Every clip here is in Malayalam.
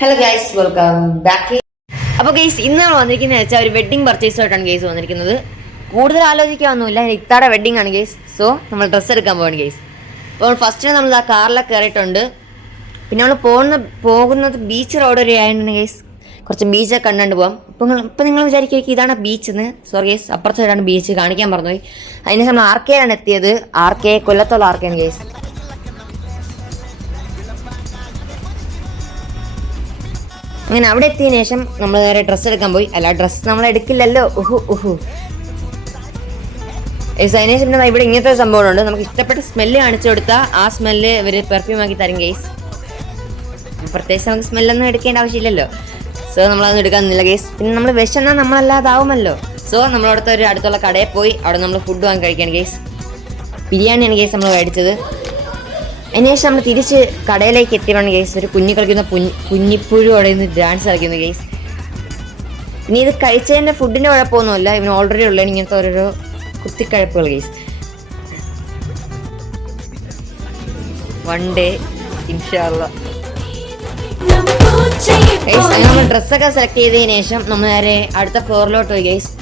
Hello guys, welcome back. അപ്പോൾ ഗൈസ്, ഇന്ന് നമ്മൾ വന്നിരിക്കുന്നത് വെച്ചാൽ ഒരു വെഡ്ഡിങ് പർച്ചേസുമായിട്ടാണ് ഗൈസ് വന്നിരിക്കുന്നത്. കൂടുതൽ ആലോചിക്കാനൊന്നുമില്ല, ഇത്താടെ വെഡ്ഡിങ് ആണ് ഗൈസ്. സോ നമ്മൾ ഡ്രസ്സ് എടുക്കാൻ പോവാണ് ഗൈസ്. അപ്പോൾ ഫസ്റ്റ് നമ്മൾ ആ കാറിലൊക്കെ കയറിയിട്ടുണ്ട്. പിന്നെ നമ്മൾ പോകുന്നത് ബീച്ച് റോഡ് വരെ ആയതുകൊണ്ട് ഗൈസ് കുറച്ച് ബീച്ചൊക്കെ കണ്ടുകൊണ്ട് പോകാം. ഇപ്പം നിങ്ങൾ വിചാരിക്കും ഇതാണ് ബീച്ചെന്ന്. സോറി ഗൈസ്, അപ്പുറത്തെ സൈഡാണ് ബീച്ച്, കാണിക്കാൻ പറഞ്ഞുപോയി. അതിന് നമ്മൾ ആർക്കെയാണ് എത്തിയത്. കൊല്ലത്തുള്ള ആർക്കെയാണ് ഗൈസ്. അങ്ങനെ അവിടെ എത്തിയതിനു ശേഷം നമ്മൾ നേരെ ഡ്രസ്സ് എടുക്കാൻ പോയി. അല്ല, ഡ്രസ്സ് നമ്മൾ എടുക്കില്ലല്ലോ. അതിനുശേഷം പിന്നെ ഇവിടെ ഇങ്ങനത്തെ ഒരു സംഭവമുണ്ട്. നമുക്ക് ഇഷ്ടപ്പെട്ട സ്മെല്ല് കാണിച്ചു കൊടുത്താൽ ആ സ്മെല്ല് ഇവർ പെർഫ്യൂം ആക്കി തരും ഗൈസ്. പ്രത്യേകിച്ച് നമുക്ക് സ്മെല്ലൊന്നും എടുക്കേണ്ട ആവശ്യമില്ലല്ലോ. സോ നമ്മളതൊന്നും എടുക്കാനില്ല ഗൈസ്. പിന്നെ നമ്മൾ വിശന്നാൽ നമ്മളല്ലാതാവുമല്ലോ. സോ നമ്മളവിടുത്തെ ഒരു അടുത്തുള്ള കടയിൽ പോയി അവിടെ നമ്മൾ ഫുഡ് വാങ്ങി കഴിക്കാൻ ഗൈസ്. ബിരിയാണിയാണ് ഗൈസ് നമ്മൾ മേടിച്ചത്. അതിനുശേഷം നമ്മൾ തിരിച്ച് കടയിലേക്ക് എത്തിയതാണ് ഗൈസ്. ഒരു കുഞ്ഞി കളിക്കുന്ന കുഞ്ഞിപ്പുഴു അവിടെ നിന്ന് ഡാൻസ് കളിക്കുന്നു ഗൈസ്. ഇനി ഇത് കഴിച്ചതിൻ്റെ ഫുഡിൻ്റെ കുഴപ്പമൊന്നുമില്ല, ഇവന് ഓൾറെഡി ഉള്ളതാണ് ഇങ്ങനത്തെ ഓരോരോ കുത്തിക്കഴപ്പുകൾ ഗൈസ്. വൺ ഡേ ഇൻഷാല്ലാ ഗൈസ്. അങ്ങനെ നമ്മൾ ഡ്രസ്സൊക്കെ സെലക്ട് ചെയ്തതിന് ശേഷം നമ്മൾ നേരെ അടുത്ത ഫ്ലോറിലോട്ട് പോയി ഗൈസ്.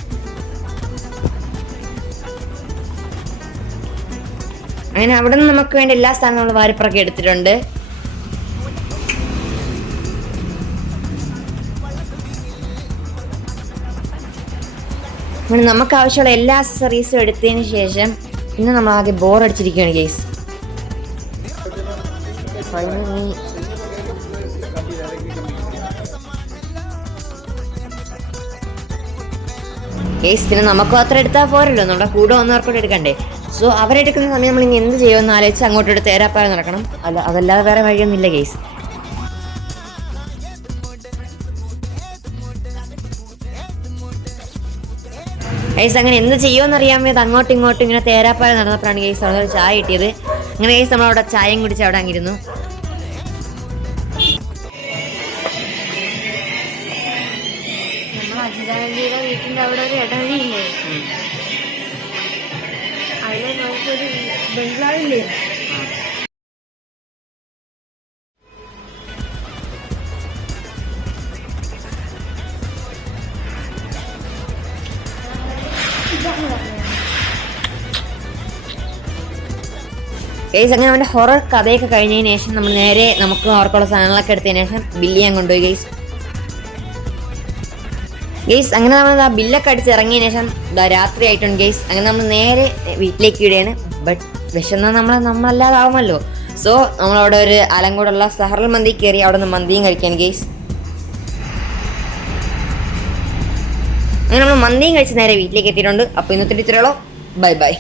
അങ്ങനെ അവിടെ നിന്ന് നമുക്ക് വേണ്ടി എല്ലാ സാധനവും നമ്മൾ വാരിപ്പറക്കി എടുത്തിട്ടുണ്ട്. അങ്ങനെ നമുക്ക് ആവശ്യമുള്ള എല്ലാ അക്സസറീസും എടുത്തതിന് ശേഷം പിന്നെ നമ്മൾ ആകെ ബോറടിച്ചിരിക്കുകയാണ് ഗൈസ്. പിന്നെ നമുക്ക് അത്ര എടുത്താൽ പോരല്ലോ, നമ്മുടെ കൂടെ വന്നവർക്കൂടെ എടുക്കണ്ടേ. സോ അവരെടുക്കുന്ന സമയം നമ്മൾ ഇനി എന്ത് ചെയ്യുമെന്ന് ആലോചിച്ച് അങ്ങോട്ട് തേരാപ്പാരം നടക്കണം. അതല്ലാതെ വേറെ വഴിയൊന്നുമില്ല ഗൈസ്. ഗൈസ് അങ്ങനെ എന്ത് ചെയ്യുമെന്ന് അറിയാൻ വേണ്ടി അങ്ങോട്ടും ഇങ്ങോട്ടും ഇങ്ങനെ തേരാപ്പാരം നടന്നപ്പോഴാണ് ഗൈസ് അവിടെ ചായ കിട്ടിയത്. അങ്ങനെ ഗൈസ് നമ്മളവിടെ ചായയും കുടിച്ച് അവിടെ അങ്ങിരുന്നു. വീട്ടിൻ്റെ അവിടെ ഒരു ഇടവഴിയില്ലേ, അതിലെ നമുക്കൊരു ബംഗ്ലാവില്ലേ. ഗൈസ് അങ്ങനെ അവൻ്റെ ഹൊറർ കഥയൊക്കെ കഴിഞ്ഞതിന് ശേഷം നമ്മൾ നേരെ നമുക്ക് അവർക്കുള്ള സാധനങ്ങളൊക്കെ എടുത്തതിന് ശേഷം ബില്ല് ചെയ്യാൻ കൊണ്ടുപോയി ഗൈസ്. അങ്ങനെ നമ്മൾ ആ ബില്ലൊക്കെ അടിച്ച് ഇറങ്ങിയതിന് ശേഷം രാത്രി ആയിട്ടുണ്ട് ഗൈസ്. അങ്ങനെ നമ്മൾ നേരെ വീട്ടിലേക്ക് ഇടുകയാണ്. ബട്ട് വിശന്നാൽ നമ്മളല്ലാതാവുമല്ലോ. സോ നമ്മളവിടെ ഒരു ആലങ്കോടുള്ള സഹറൽ മന്തി കയറി അവിടെ നിന്ന് മന്തിയും കഴിക്കാൻ ഗൈസ്. അങ്ങനെ നമ്മൾ മന്തിയും കഴിച്ച് നേരെ വീട്ടിലേക്ക് എത്തിയിട്ടുണ്ട്. അപ്പോൾ ഇന്നത്തെ ഇത്രയുള്ളൂ. Bye by.